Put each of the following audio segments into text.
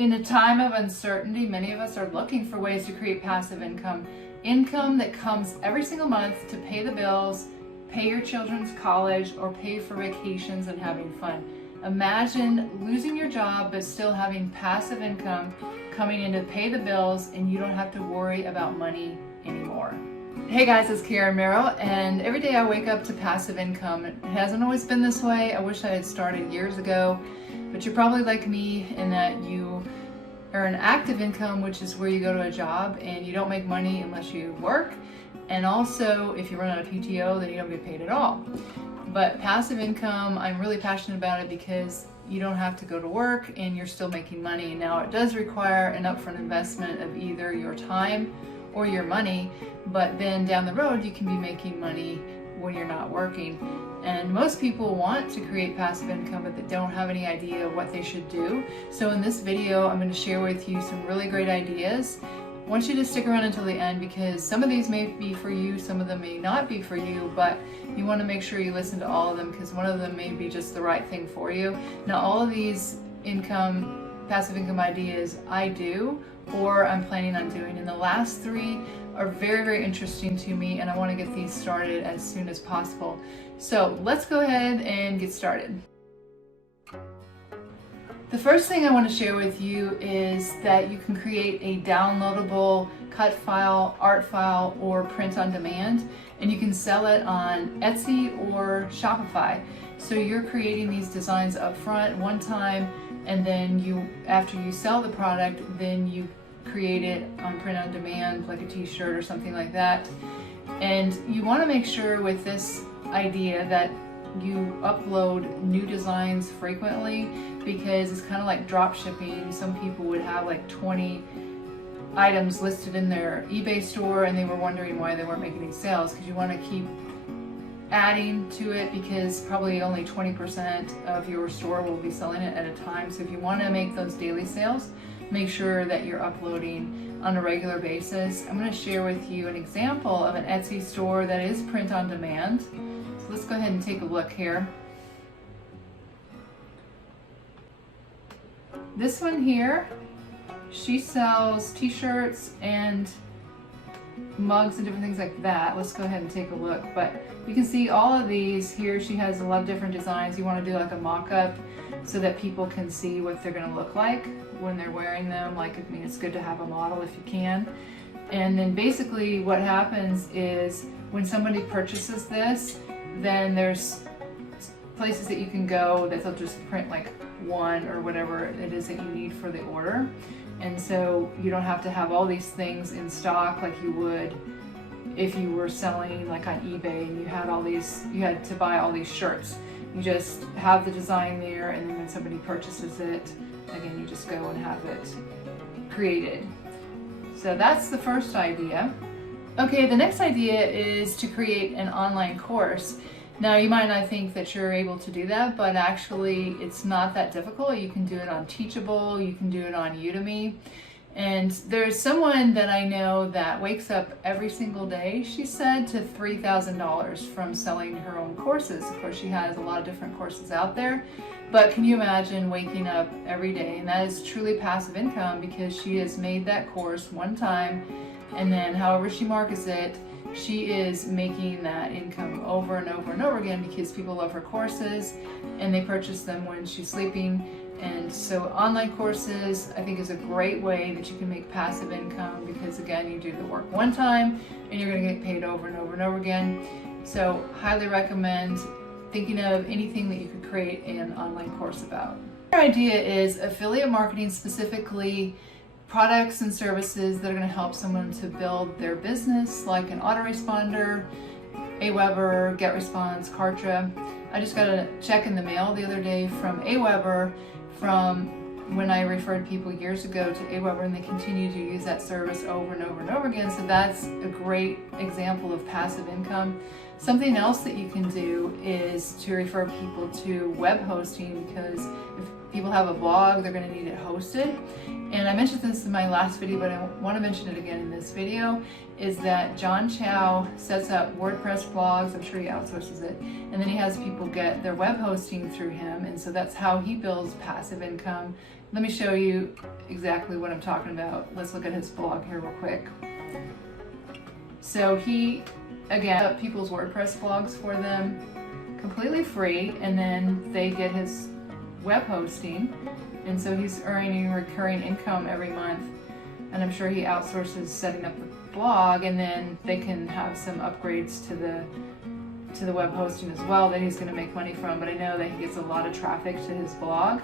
In a time of uncertainty, many of us are looking for ways to create passive income. Income that comes every single month to pay the bills, pay your children's college, or pay for vacations and having fun. Imagine losing your job but still having passive income coming in to pay the bills, and you don't have to worry about money anymore. Hey guys, it's Karen Merrill, and every day I wake up to passive income. It hasn't always been this way. I wish I had started years ago, but you're probably like me in that you earn active income, which is where you go to a job and you don't make money unless you work. And also, if you run out of PTO, then you don't get paid at all. But passive income, I'm really passionate about it because you don't have to go to work and you're still making money. Now, it does require an upfront investment of either your time or your money, but then down the road, you can be making money when you're not working. And most people want to create passive income, but they don't have any idea what they should do. So in this video, I'm going to share with you some really great ideas. I want you to stick around until the end because some of these may be for you, some of them may not be for you, but you want to make sure you listen to all of them because one of them may be just the right thing for you. Now, all of these passive income ideas I do or I'm planning on doing, and the last three are very, very interesting to me, and I want to get these started as soon as possible. So let's go ahead and get started. The first thing I want to share with you is that you can create a downloadable cut file, art file, or print on demand, and you can sell it on Etsy or Shopify. So you're creating these designs up front one time, and then after you sell the product, then you create it on print on demand, like a t-shirt or something like that. And you want to make sure with this idea that you upload new designs frequently, because it's kind of like drop shipping. Some people would have like 20 items listed in their eBay store and they were wondering why they weren't making any sales, because you want to keep adding to it because probably only 20% of your store will be selling it at a time. So if you want to make those daily sales, make sure that you're uploading on a regular basis. I'm going to share with you an example of an Etsy store that is print on demand. So let's go ahead and take a look here. This one here, she sells t-shirts and mugs and different things like that. Let's go ahead and take a look. But you can see all of these here. She has a lot of different designs. You want to do like a mock-up so that people can see what they're going to look like when they're wearing them. It's good to have a model if you can. And then basically what happens is when somebody purchases this, then there's places that you can go that they'll just print like one or whatever it is that you need for the order. And so you don't have to have all these things in stock like you would if you were selling like on eBay and you had to buy all these shirts. You just have the design there, and then when somebody purchases it, again, you just go and have it created. So that's the first idea. Okay, the next idea is to create an online course. Now, you might not think that you're able to do that, but actually it's not that difficult. You can do it on Teachable, you can do it on Udemy. And there's someone that I know that wakes up every single day, she said, to $3,000 from selling her own courses. Of course, she has a lot of different courses out there, but can you imagine waking up every day? And that is truly passive income because she has made that course one time, and then however she markets it, she is making that income over and over and over again because people love her courses and they purchase them when she's sleeping. And so online courses, I think, is a great way that you can make passive income because, again, you do the work one time and you're going to get paid over and over and over again. So highly recommend thinking of anything that you could create an online course about. Another idea is affiliate marketing, specifically products and services that are going to help someone to build their business, like an autoresponder, Aweber, GetResponse, Kartra. I just got a check in the mail the other day from Aweber from when I referred people years ago to Aweber, and they continue to use that service over and over and over again. So that's a great example of passive income. Something else that you can do is to refer people to web hosting, because if people have a blog, they're going to need it hosted. And I mentioned this in my last video, but I want to mention it again in this video, is that John Chow sets up WordPress blogs. I'm sure he outsources it. And then he has people get their web hosting through him. And so that's how he builds passive income, let me show you exactly what I'm talking about. Let's look at his blog here real quick. So he, again, up people's WordPress blogs for them completely free, and then they get his web hosting, and so he's earning recurring income every month. And I'm sure he outsources setting up the blog, and then they can have some upgrades to the web hosting as well that he's going to make money from. But I know that he gets a lot of traffic to his blog,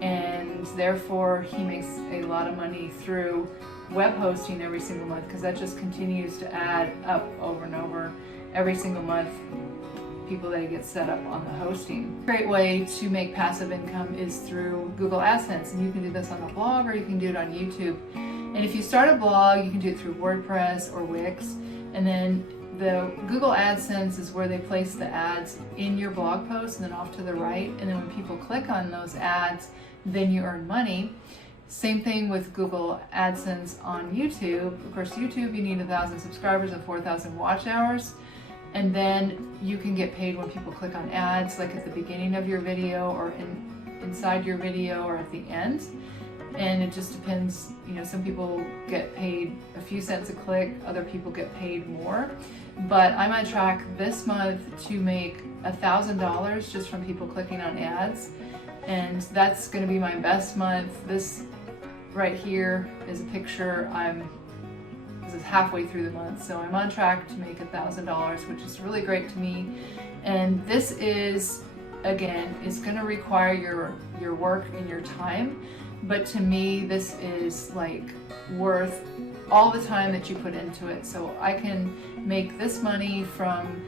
and therefore he makes a lot of money through web hosting every single month, because that just continues to add up over and over every single month, people that he gets set up on the hosting. A great way to make passive income is through Google AdSense, and you can do this on a blog or you can do it on YouTube. And if you start a blog, you can do it through WordPress or Wix, and then the Google AdSense is where they place the ads in your blog post and then off to the right, and then when people click on those ads, then you earn money. Same thing with Google AdSense on YouTube. Of course, YouTube, you need 1,000 subscribers and 4,000 watch hours. And then you can get paid when people click on ads, like at the beginning of your video or inside your video or at the end. And it just depends, you know, some people get paid a few cents a click, other people get paid more. But I'm on track this month to make $1,000 just from people clicking on ads. And that's going to be my best month. This right here is a picture. This is halfway through the month, so I'm on track to make $1,000, which is really great to me. And this is, again, it's going to require your work and your time, but to me this is like worth all the time that you put into it. So I can make this money from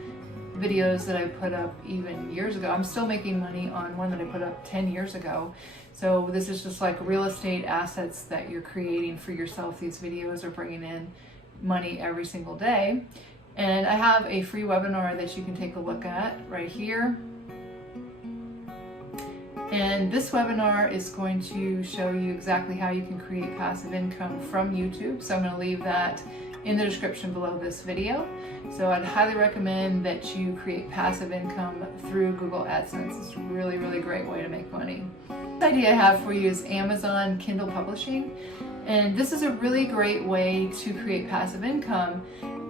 videos that I put up even years ago. I'm still making money on one that I put up 10 years ago. So this is just like real estate assets that you're creating for yourself. These videos are bringing in money every single day. And I have a free webinar that you can take a look at right here. And this webinar is going to show you exactly how you can create passive income from YouTube. So I'm going to leave that in the description below this video. So I'd highly recommend that you create passive income through Google AdSense. It's a really, really great way to make money. The idea I have for you is Amazon Kindle Publishing. And this is a really great way to create passive income.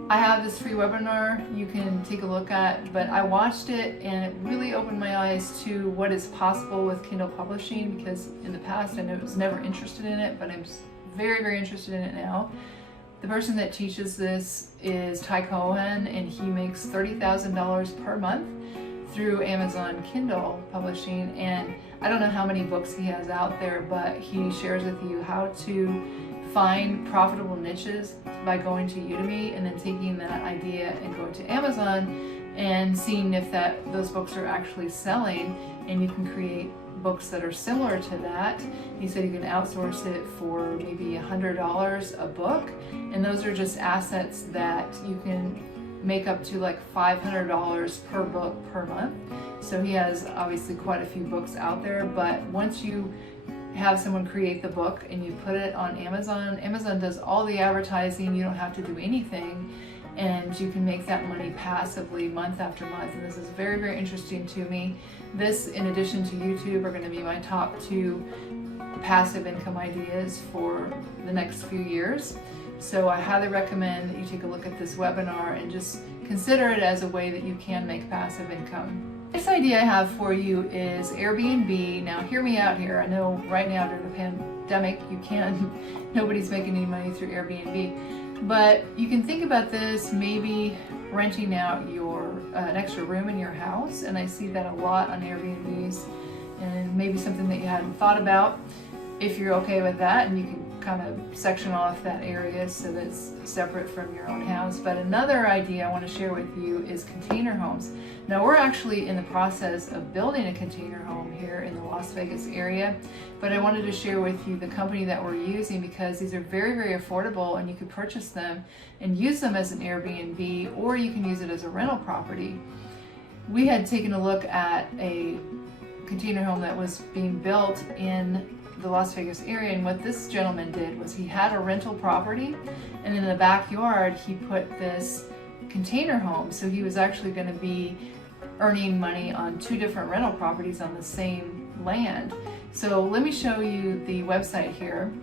I have this free webinar you can take a look at, but I watched it and it really opened my eyes to what is possible with Kindle Publishing, because in the past I was never interested in it, but I'm very, very interested in it now. The person that teaches this is Ty Cohen, and he makes $30,000 per month through Amazon Kindle Publishing. And I don't know how many books he has out there, but he shares with you how to find profitable niches by going to Udemy and then taking that idea and going to Amazon and seeing if those books are actually selling, and you can create books that are similar to that. He said you can outsource it for maybe $100 a book, and those are just assets that you can make up to like $500 per book per month. So he has obviously quite a few books out there, but once you have someone create the book and you put it on Amazon, Amazon does all the advertising, you don't have to do anything, and you can make that money passively month after month. And this is very, very interesting to me. This, in addition to YouTube, are going to be my top 2 passive income ideas for the next few years. So I highly recommend that you take a look at this webinar and just consider it as a way that you can make passive income. This idea I have for you is Airbnb. Now hear me out here. I know right now during the pandemic nobody's making any money through Airbnb, but you can think about this, maybe renting out an extra room in your house, and I see that a lot on Airbnbs, and maybe something that you hadn't thought about. If you're okay with that, and you can kind of section off that area so that it's separate from your own house. But another idea I want to share with you is container homes. Now we're actually in the process of building a container home here in the Las Vegas area, but I wanted to share with you the company that we're using, because these are very, very affordable, and you could purchase them and use them as an Airbnb, or you can use it as a rental property. We had taken a look at a container home that was being built in the Las Vegas area, and what this gentleman did was he had a rental property, and in the backyard he put this container home. So he was actually going to be earning money on 2 different rental properties on the same land. So let me show you the website here.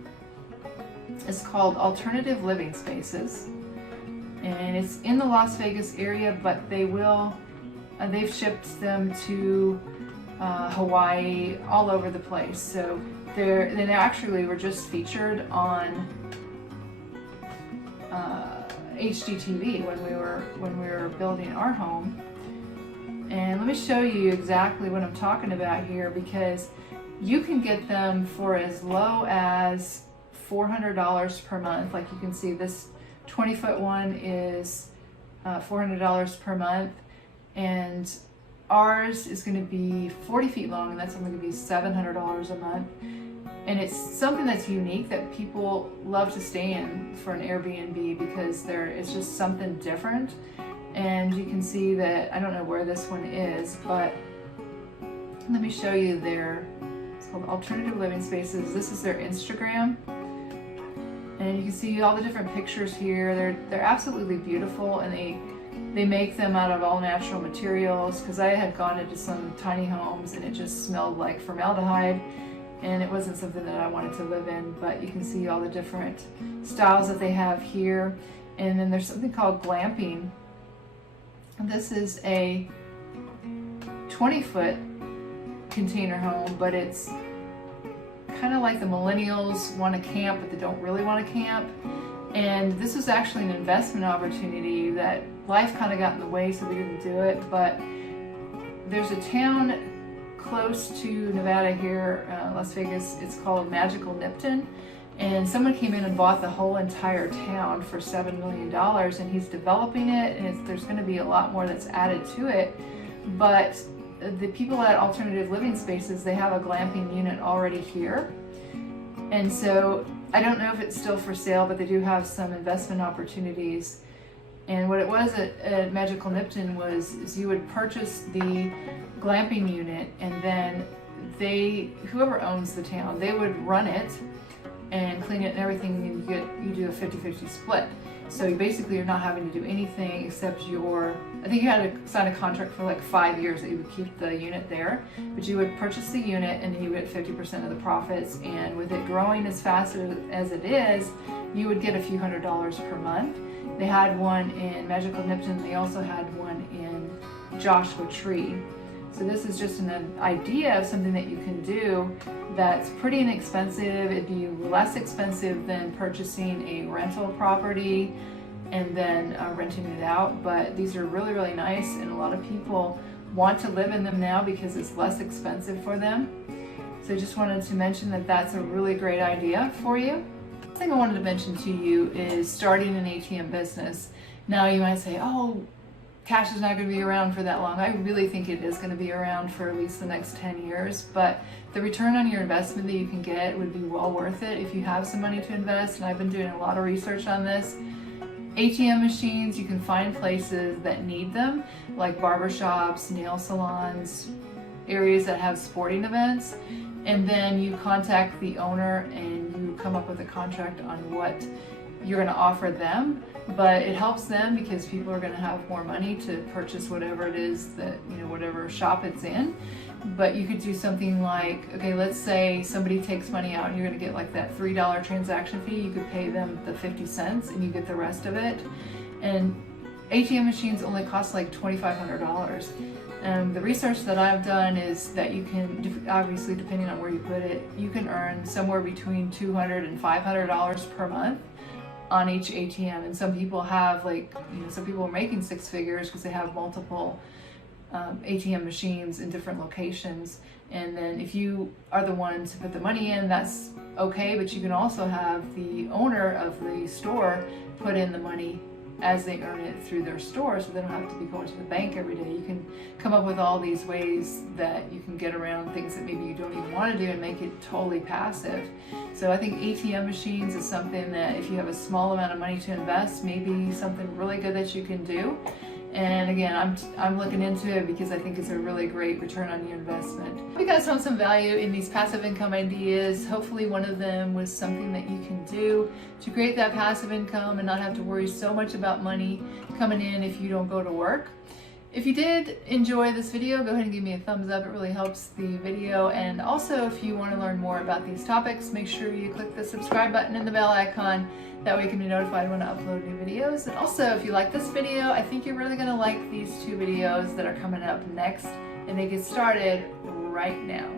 It's called Alternative Living Spaces, and it's in the Las Vegas area, but they've shipped them to Hawaii, all over the place. So they actually were just featured on HGTV when we were building our home. And let me show you exactly what I'm talking about here, because you can get them for as low as $400 per month. Like you can see, this 20-foot one is $400 per month, and ours is going to be 40 feet long, and that's only going to be $700 a month. And it's something that's unique that people love to stay in for an Airbnb, because it's just something different. And you can see that, I don't know where this one is, but let me show you it's called Alternative Living Spaces. This is their Instagram. And you can see all the different pictures here. They're absolutely beautiful, and they make them out of all natural materials, because I had gone into some tiny homes and it just smelled like formaldehyde, and it wasn't something that I wanted to live in. But you can see all the different styles that they have here. And then there's something called glamping. This is a 20-foot container home, but it's kind of like the millennials want to camp, but they don't really want to camp. And this was actually an investment opportunity that life kind of got in the way, so we didn't do it. But there's a town close to Nevada here, Las Vegas. It's called Magical Nipton, and someone came in and bought the whole entire town for $7 million, and he's developing it, and there's going to be a lot more that's added to it. But the people at Alternative Living Spaces, they have a glamping unit already here, and so I don't know if it's still for sale, but they do have some investment opportunities. And what it was at Magical Nipton is you would purchase the glamping unit, and then whoever owns the town, they would run it and clean it and everything, and you do a 50-50 split. So you basically are not having to do anything except I think you had to sign a contract for like 5 years that you would keep the unit there, but you would purchase the unit and then you would get 50% of the profits. And with it growing as fast as it is, you would get a few $100s per month. They had one in Magical Nipton. They also had one in Joshua Tree. So this is just an idea of something that you can do that's pretty inexpensive. It'd be less expensive than purchasing a rental property and then renting it out. But these are really, really nice, and a lot of people want to live in them now because it's less expensive for them. So I just wanted to mention that that's a really great idea for you. The thing I wanted to mention to you is starting an ATM business. Now you might say, oh, cash is not going to be around for that long. I really think it is going to be around for at least the next 10 years, but the return on your investment that you can get would be well worth it if you have some money to invest. And I've been doing a lot of research on this. ATM machines, you can find places that need them, like barbershops, nail salons, areas that have sporting events, and then you contact the owner and you come up with a contract on what you're going to offer them. But it helps them because people are going to have more money to purchase whatever it is that, whatever shop it's in. But you could do something like, okay, let's say somebody takes money out and you're going to get like that $3 transaction fee. You could pay them the 50 cents and you get the rest of it. And ATM machines only cost like $2,500. The research that I've done is that you can, obviously depending on where you put it, you can earn somewhere between $200 and $500 per month on each ATM. And some people have some people are making six figures because they have multiple ATM machines in different locations. And then if you are the one to put the money in, that's okay, but you can also have the owner of the store put in the money as they earn it through their store, so they don't have to be going to the bank every day. You can come up with all these ways that you can get around things that maybe you don't even want to do and make it totally passive. So I think ATM machines is something that if you have a small amount of money to invest, maybe something really good that you can do. And again, I'm looking into it because I think it's a really great return on your investment. If you guys found some value in these passive income ideas, hopefully one of them was something that you can do to create that passive income and not have to worry so much about money coming in if you don't go to work. If you did enjoy this video, go ahead and give me a thumbs up. It really helps the video. And also, if you want to learn more about these topics, make sure you click the subscribe button and the bell icon. That way you can be notified when I upload new videos. And also, if you like this video, I think you're really going to like these 2 videos that are coming up next. And they get started right now.